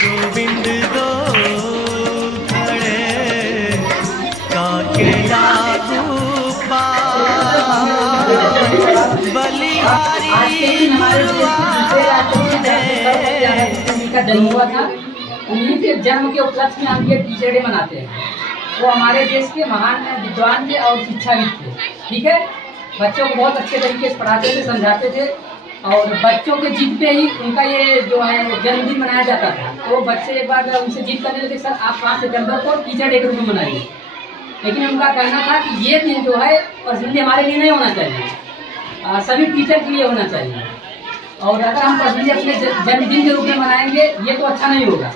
गोविंद दो खड़े काके लागू बलिहारी का जन्म हुआ था। उन्हीं के जन्म के उपलक्ष्य में हम ये टीचर डे मनाते हैं। वो हमारे देश के महान विद्वान थे और शिक्षाविद थे। ठीक है, बच्चों को बहुत अच्छे तरीके से पढ़ाते थे, समझाते थे और बच्चों के जिद पे ही उनका ये जो है जन्मदिन मनाया जाता था। तो बच्चे एक बार उनसे जिद करने लगे, सर आप 5 सितंबर को टीचर डे के रूप में मनाइए। लेकिन उनका कहना था कि ये दिन जो है पर्सनली हमारे लिए नहीं होना चाहिए, सभी टीचर के लिए होना चाहिए। और अगर हम पर्सनली अपने जन्मदिन के रूप में मनाएंगे ये तो अच्छा नहीं होगा।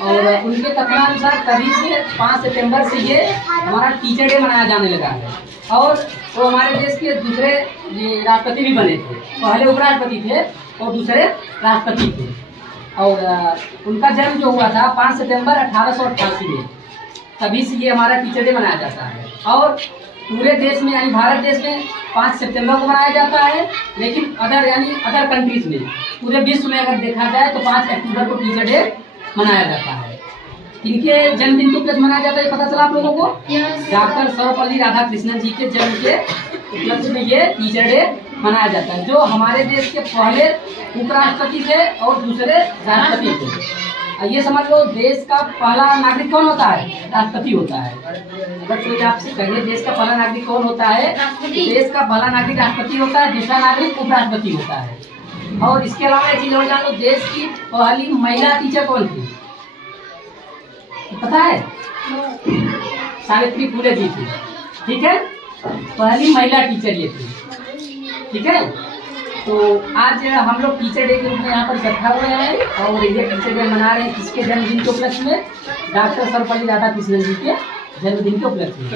और उनके कथनानुसार तभी से 5 सितंबर से ये हमारा टीचर डे मनाया जाने लगा है। और वो हमारे देश के दूसरे ये राष्ट्रपति भी बने थे। पहले उपराष्ट्रपति थे और दूसरे राष्ट्रपति थे। और उनका जन्म जो हुआ था 5 सितंबर 1888 में, तभी से ये हमारा टीचर डे मनाया जाता है। और पूरे देश में यानी भारत देश में 5 सितंबर को मनाया जाता है, लेकिन अदर कंट्रीज में पूरे विश्व में अगर देखा जाए तो 5 अक्टूबर को टीचर डे मनाया जाता है। इनके जन्मदिन को उपलक्ष्य मनाया जाता है, पता चला आप लोगों को? डॉक्टर सर्वपल्ली राधाकृष्णन जी के जन्म के उपलक्ष्य में ये टीचर डे मनाया जाता है, जो हमारे देश के पहले उपराष्ट्रपति थे और दूसरे राष्ट्रपति थे। ये समझ लो, देश का पहला नागरिक कौन होता है? राष्ट्रपति होता है। अगर कोई आपसे कहे देश का पहला नागरिक कौन होता है, देश का पहला नागरिक राष्ट्रपति होता है, दूसरा नागरिक उपराष्ट्रपति होता है। और इसके अलावा एक चीज और जान लो, देश की पहली महिला टीचर कौन थी पता है? सावित्री फुले जी थी। ठीक है, पहली महिला टीचर ये थी। ठीक है, तो आज हम लोग टीचर डे के रूप में यहाँ पर इकट्ठा हुए हैं और ये टीचर डे मना रहे हैं किसके जन्मदिन के उपलक्ष्य में? डॉक्टर सर्वपल्ली राधाकृष्णन जी के जन्मदिन के उपलक्ष्य में।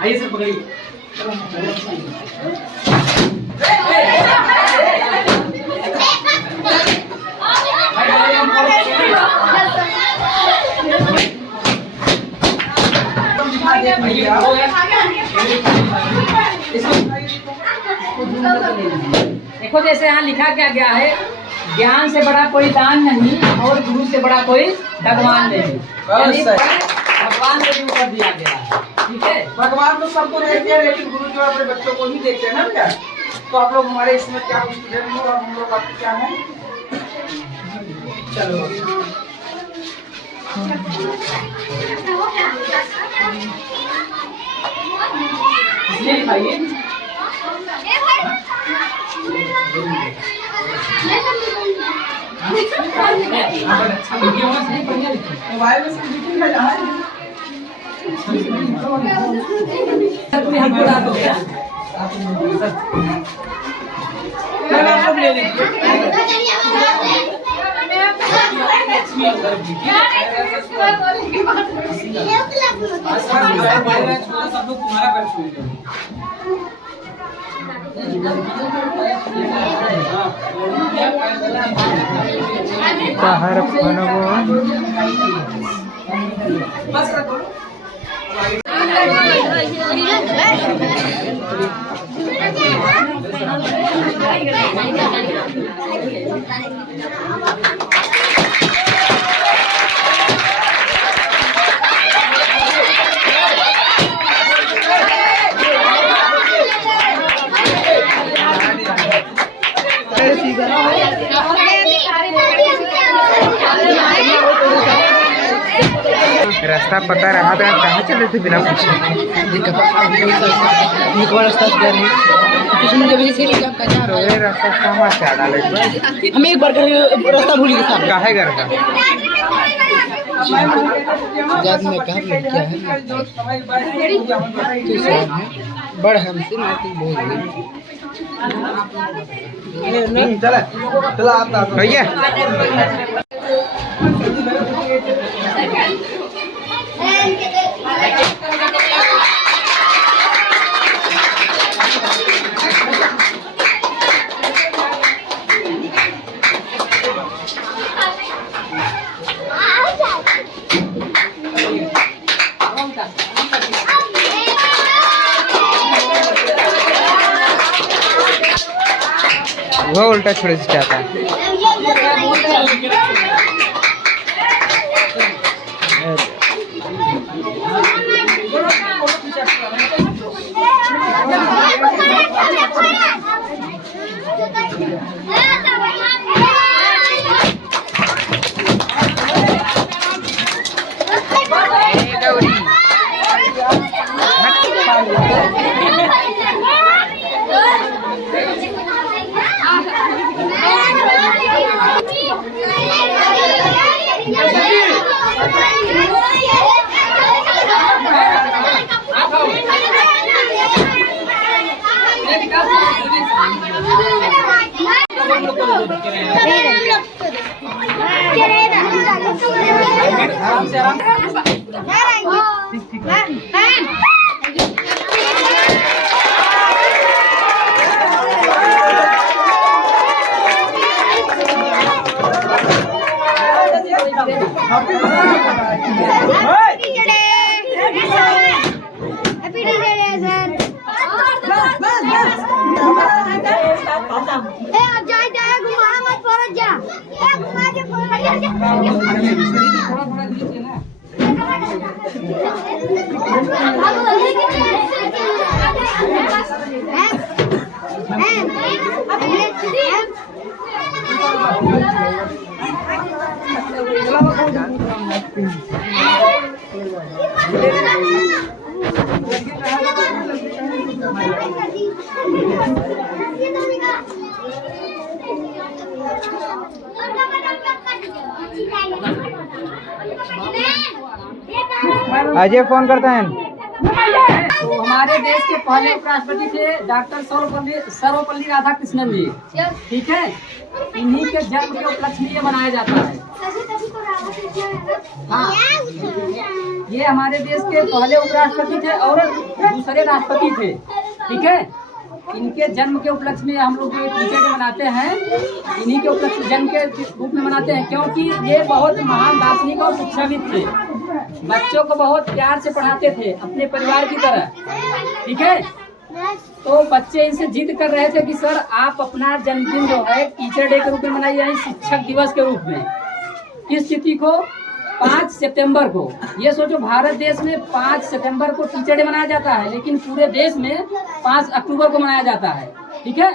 आइए सर, पकड़िए। देखो जैसे यहाँ लिखा क्या गया है, ज्ञान से बड़ा कोई दान नहीं और गुरु से बड़ा कोई भगवान नहीं। भगवान को भी ऊपर दिया गया है। ठीक है, भगवान तो सबको देखते हैं, लेकिन गुरु जो अपने बच्चों को ही देखते हैं ना भैया। तो आप लोग हमारे इसमें क्या स्टूडेंट हो और हम लोग आपके क्या है? चलो भाई मोबाइल में से मीटिंग में जाना है। हमको डाल दो क्या? आप लोग ले लीजिए। सब लोग तुम्हारा कर छूट बाहर बस रखो। रास्ता पता रहा था, कहाँ चले थे बिना पूछे? रास्ता कहाँ से डाले? हम एक बार रास्ता भूल गए। काहे घर का में कहा क्या है बड़ हमसे चला भैया। वो उल्टा छोड़े से चाहता है। अजय फोन करता है। तो हमारे देश के पहले उपराष्ट्रपति थे डॉक्टर सर्वपल्ली राधाकृष्णन जी, ठीक है। इन्हीं के जन्म के उपलक्ष्य में ये मनाया जाता है। हाँ, ये हमारे देश के पहले उपराष्ट्रपति थे और दूसरे राष्ट्रपति थे, ठीक है। इनके जन्म के उपलक्ष्य में हम लोग ये टीचर डे मनाते हैं। इन्हीं के उपलक्ष्य जन्म के रूप में मनाते हैं, क्योंकि ये बहुत महान दार्शनिक और शिक्षाविद थे। बच्चों को बहुत प्यार से पढ़ाते थे, अपने परिवार की तरह, ठीक है। तो बच्चे इनसे जिद कर रहे थे कि सर आप अपना जन्मदिन जो है टीचर डे के रूप में मनाइए, शिक्षक दिवस के रूप में। किस तिथि को? 5 सितंबर को। ये सोचो, भारत देश में 5 सितंबर को टीचर डे मनाया जाता है, लेकिन पूरे देश में 5 अक्टूबर को मनाया जाता है, ठीक है।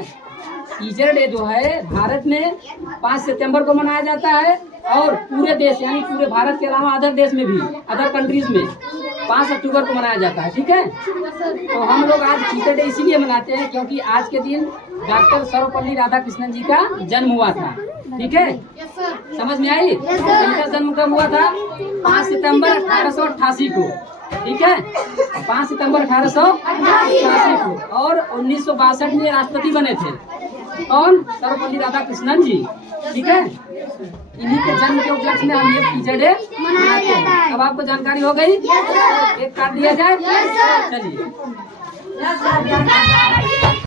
टीचर डे जो है भारत में 5 सितंबर को मनाया जाता है और पूरे देश यानी पूरे भारत के अलावा अदर देश में भी, अदर कंट्रीज में 5 अक्टूबर को मनाया जाता है, ठीक है। तो हम लोग आज टीचर डे इसीलिए मनाते हैं क्योंकि आज के दिन डॉक्टर सर्वपल्ली राधाकृष्णन जी का जन्म हुआ था, ठीक है। समझ में आई? इनका जन्म कब हुआ था? 5 सितंबर 1888 को, ठीक है। 5 सितंबर 1888 को। और 1962 में राष्ट्रपति बने थे। कौन? सर्वपल्ली राधाकृष्णन जी, ठीक है। इन्हीं के जन्म के उपलक्ष्य में हम ये टीचर डे मनाते हैं। अब आपको जानकारी हो गई? एक कार्ड दिया जाए, चलिए।